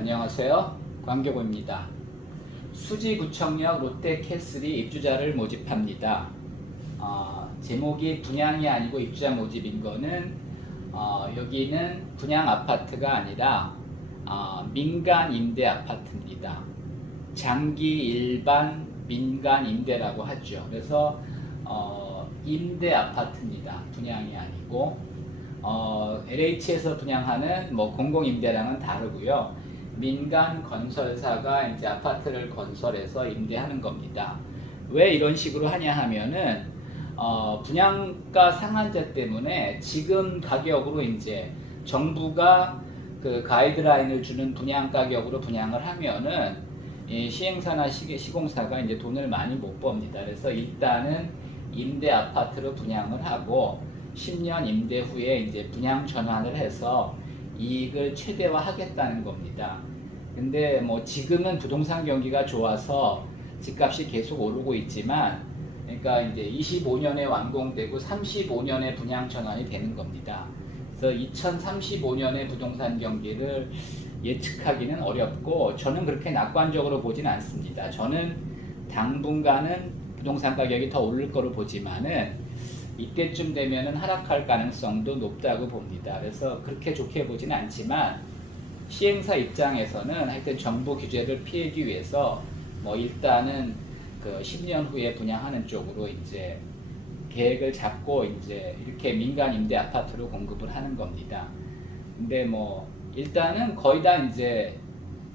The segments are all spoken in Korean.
안녕하세요. 광교보입니다. 수지구청역 롯데캐슬이 입주자를 모집합니다. 제목이 분양이 아니고 입주자 모집인 거는 여기는 분양 아파트가 아니라 민간 임대 아파트입니다. 장기 일반 민간 임대라고 하죠. 그래서 임대 아파트입니다. 분양이 아니고 LH에서 분양하는 공공임대랑은 다르고요. 민간 건설사가 이제 아파트를 건설해서 임대하는 겁니다. 왜 이런 식으로 하냐 하면은 분양가 상한제 때문에 지금 가격으로 이제 정부가 그 가이드라인을 주는 분양 가격으로 분양을 하면은 이 시행사나 시공사가 이제 돈을 많이 못 법니다. 그래서 일단은 임대 아파트로 분양을 하고 10년 임대 후에 이제 분양 전환을 해서 이익을 최대화하겠다는 겁니다. 근데 지금은 부동산 경기가 좋아서 집값이 계속 오르고 있지만, 그러니까 이제 25년에 완공되고 35년에 분양 전환이 되는 겁니다. 그래서 2035년의 부동산 경기를 예측하기는 어렵고, 저는 그렇게 낙관적으로 보진 않습니다. 저는 당분간은 부동산 가격이 더 오를 거로 보지만은 이때쯤 되면은 하락할 가능성도 높다고 봅니다. 그래서 그렇게 좋게 보진 않지만 시행사 입장에서는 하여튼 정부 규제를 피하기 위해서 일단은 그 10년 후에 분양하는 쪽으로 이제 계획을 잡고 이제 이렇게 민간 임대 아파트로 공급을 하는 겁니다. 근데 일단은 거의 다 이제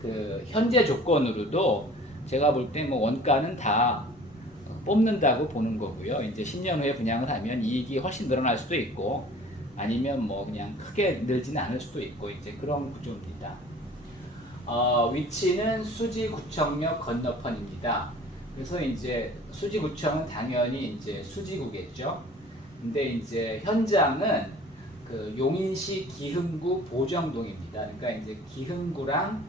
그 현재 조건으로도 제가 볼 때 원가는 다 뽑는다고 보는 거고요. 이제 10년 후에 분양을 하면 이익이 훨씬 늘어날 수도 있고, 아니면 그냥 크게 늘지는 않을 수도 있고, 이제 그런 구조입니다. 위치는 수지구청역 건너편입니다. 그래서 이제 수지구청은 당연히 이제 수지구겠죠. 근데 이제 현장은 그 용인시 기흥구 보정동입니다. 그러니까 이제 기흥구랑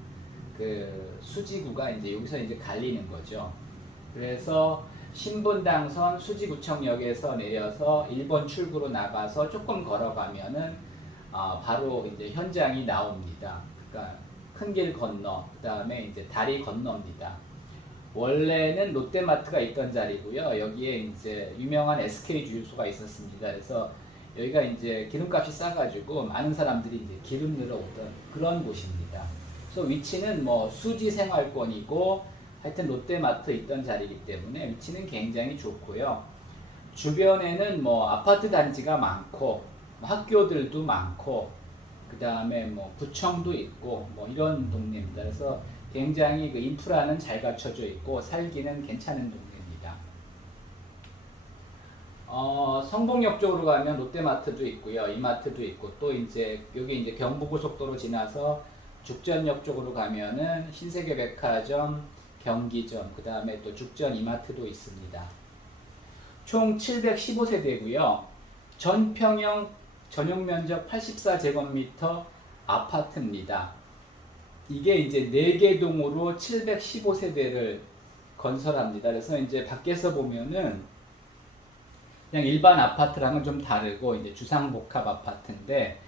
그 수지구가 이제 여기서 이제 갈리는 거죠. 그래서 신분당선 수지구청역에서 내려서 1번 출구로 나가서 조금 걸어가면은 바로 이제 현장이 나옵니다. 그러니까 큰 길 건너, 그 다음에 이제 다리 건너입니다. 원래는 롯데마트가 있던 자리고요. 여기에 이제 유명한 SK 주유소가 있었습니다. 그래서 여기가 이제 기름값이 싸가지고 많은 사람들이 이제 기름 넣으러 오던 그런 곳입니다. 그래서 위치는 수지 생활권이고, 하여튼 롯데마트 있던 자리이기 때문에 위치는 굉장히 좋고요. 주변에는 아파트 단지가 많고, 학교들도 많고, 그 다음에 구청도 있고, 이런 동네입니다. 그래서 굉장히 그 인프라는 잘 갖춰져 있고, 살기는 괜찮은 동네입니다. 성북역 쪽으로 가면 롯데마트도 있고요. 이마트도 있고, 또 이제 여기 이제 경부고속도로 지나서 죽전역 쪽으로 가면은 신세계백화점, 경기점, 그 다음에 또 죽전 이마트도 있습니다. 총 715세대고요. 전평형 전용면적 84제곱미터 아파트입니다. 이게 이제 4개 동으로 715세대를 건설합니다. 그래서 이제 밖에서 보면은 그냥 일반 아파트랑은 좀 다르고, 이제 주상복합 아파트인데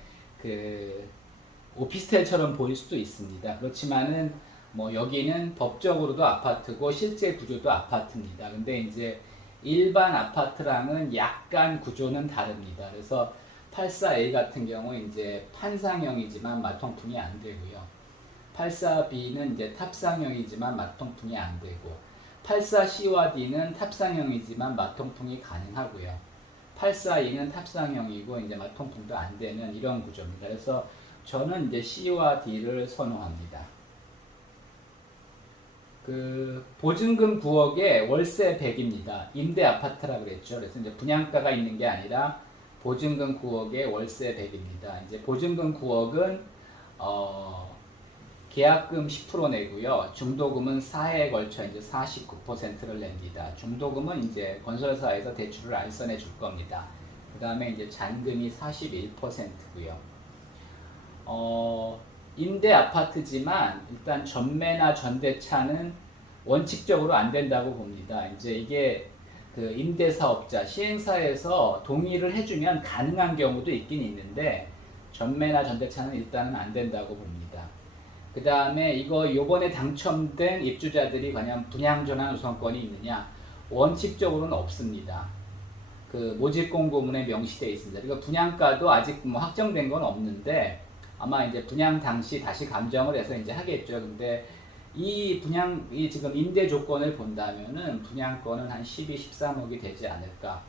그 오피스텔처럼 보일 수도 있습니다. 그렇지만은 여기는 법적으로도 아파트고 실제 구조도 아파트입니다. 근데 이제 일반 아파트랑은 약간 구조는 다릅니다. 그래서 84A 같은 경우 이제 판상형이지만 마통풍이 안 되고요. 84B는 이제 탑상형이지만 마통풍이 안 되고, 84C와 D는 탑상형이지만 마통풍이 가능하고요. 84E는 탑상형이고 이제 마통풍도 안 되는 이런 구조입니다. 그래서 저는 이제 C와 D를 선호합니다. 그 보증금 9억에 월세 100입니다. 임대 아파트라 그랬죠. 그래서 이제 분양가가 있는 게 아니라 보증금 9억에 월세 100입니다. 이제 보증금 9억은 계약금 10% 내고요. 중도금은 4회에 걸쳐 이제 49%를 냅니다. 중도금은 이제 건설사에서 대출을 알선해 줄 겁니다. 그 다음에 이제 잔금이 41%고요. 임대 아파트지만 일단 전매나 전대차는 원칙적으로 안 된다고 봅니다. 이제 이게 그 임대사업자, 시행사에서 동의를 해주면 가능한 경우도 있긴 있는데, 전매나 전대차는 일단은 안 된다고 봅니다. 그 다음에 이거 요번에 당첨된 입주자들이 과연 분양전환 우선권이 있느냐? 원칙적으로는 없습니다. 그 모집 공고문에 명시되어 있습니다. 그러니까 분양가도 아직 뭐 확정된 건 없는데 아마 이제 분양 당시 다시 감정을 해서 이제 하겠죠. 근데 이 지금 임대 조건을 본다면은 분양권은 한 12, 13억이 되지 않을까.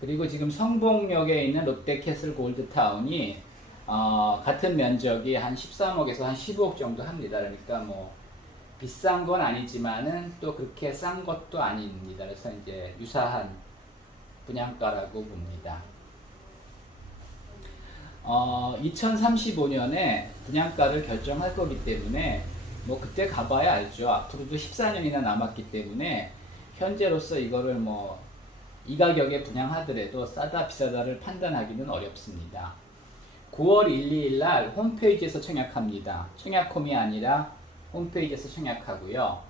그리고 지금 성봉역에 있는 롯데캐슬 골드타운이 같은 면적이 한 13억에서 한 15억 정도 합니다. 그러니까 뭐 비싼 건 아니지만은 또 그렇게 싼 것도 아닙니다. 그래서 이제 유사한 분양가라고 봅니다. 2035년에 분양가를 결정할 거기 때문에 뭐 그때 가봐야 알죠. 앞으로도 14년이나 남았기 때문에 현재로서 이거를 뭐 이 가격에 분양하더라도 싸다 비싸다를 판단하기는 어렵습니다. 9월 1, 2일 날 홈페이지에서 청약합니다. 청약홈이 아니라 홈페이지에서 청약하고요.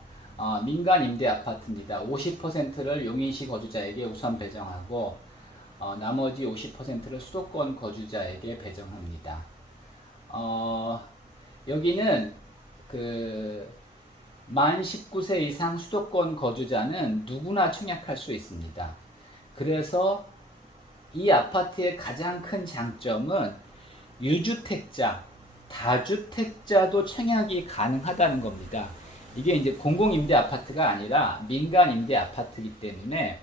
민간 임대 아파트입니다. 50%를 용인시 거주자에게 우선 배정하고 나머지 50%를 수도권 거주자에게 배정합니다. 여기는 만 19세 이상 수도권 거주자는 누구나 청약할 수 있습니다. 그래서 이 아파트의 가장 큰 장점은 유주택자, 다주택자도 청약이 가능하다는 겁니다. 이게 이제 공공임대 아파트가 아니라 민간임대 아파트이기 때문에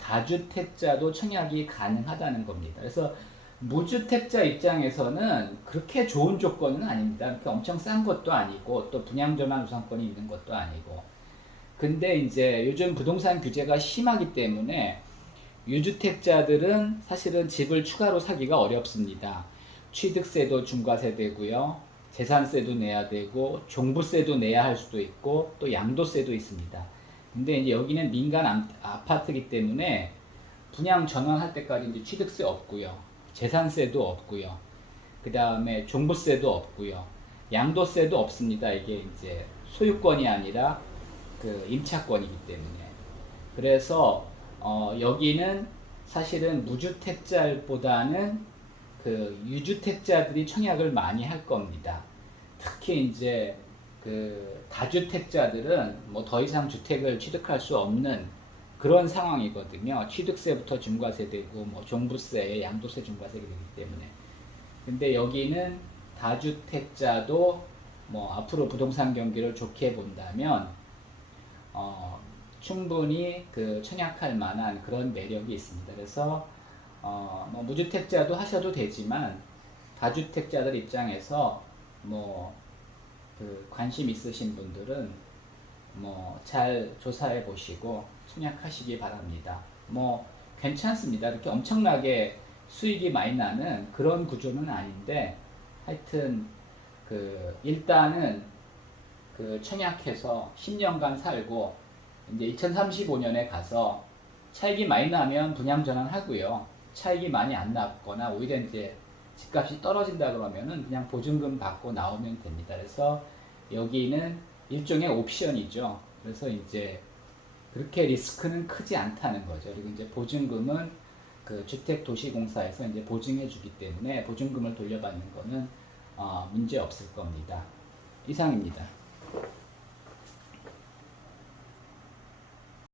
다주택자도 청약이 가능하다는 겁니다. 그래서 무주택자 입장에서는 그렇게 좋은 조건은 아닙니다. 그렇게 엄청 싼 것도 아니고 또 분양전환 우선권이 있는 것도 아니고. 근데 이제 요즘 부동산 규제가 심하기 때문에 유주택자들은 사실은 집을 추가로 사기가 어렵습니다. 취득세도 중과세되고요. 재산세도 내야 되고 종부세도 내야 할 수도 있고 또 양도세도 있습니다. 근데 이제 여기는 민간 아파트이기 때문에 분양 전환할 때까지 이제 취득세 없고요. 재산세도 없고요. 그 다음에 종부세도 없고요. 양도세도 없습니다. 이게 이제 소유권이 아니라 그 임차권이기 때문에. 그래서 여기는 사실은 무주택자보다는 그 유주택자들이 청약을 많이 할 겁니다. 특히 이제 그 다주택자들은 뭐 더 이상 주택을 취득할 수 없는 그런 상황이거든요. 취득세부터 중과세되고 뭐 종부세, 양도세 중과세가 되기 때문에. 근데 여기는 다주택자도 뭐 앞으로 부동산 경기를 좋게 본다면 충분히 그 청약할 만한 그런 매력이 있습니다. 그래서 뭐 무주택자도 하셔도 되지만 다주택자들 입장에서 뭐 그 관심 있으신 분들은 뭐 잘 조사해 보시고 청약하시기 바랍니다. 뭐 괜찮습니다. 이렇게 엄청나게 수익이 많이 나는 그런 구조는 아닌데 하여튼 그 일단은 그 청약해서 10년간 살고 이제 2035년에 가서 차익이 많이 나면 분양 전환하고요. 차익이 많이 안 났거나 오히려 이제 집값이 떨어진다 그러면은 그냥 보증금 받고 나오면 됩니다. 그래서 여기는 일종의 옵션이죠. 그래서 이제 그렇게 리스크는 크지 않다는 거죠. 그리고 이제 보증금은 그 주택도시공사에서 이제 보증해 주기 때문에 보증금을 돌려받는 거는 문제 없을 겁니다. 이상입니다.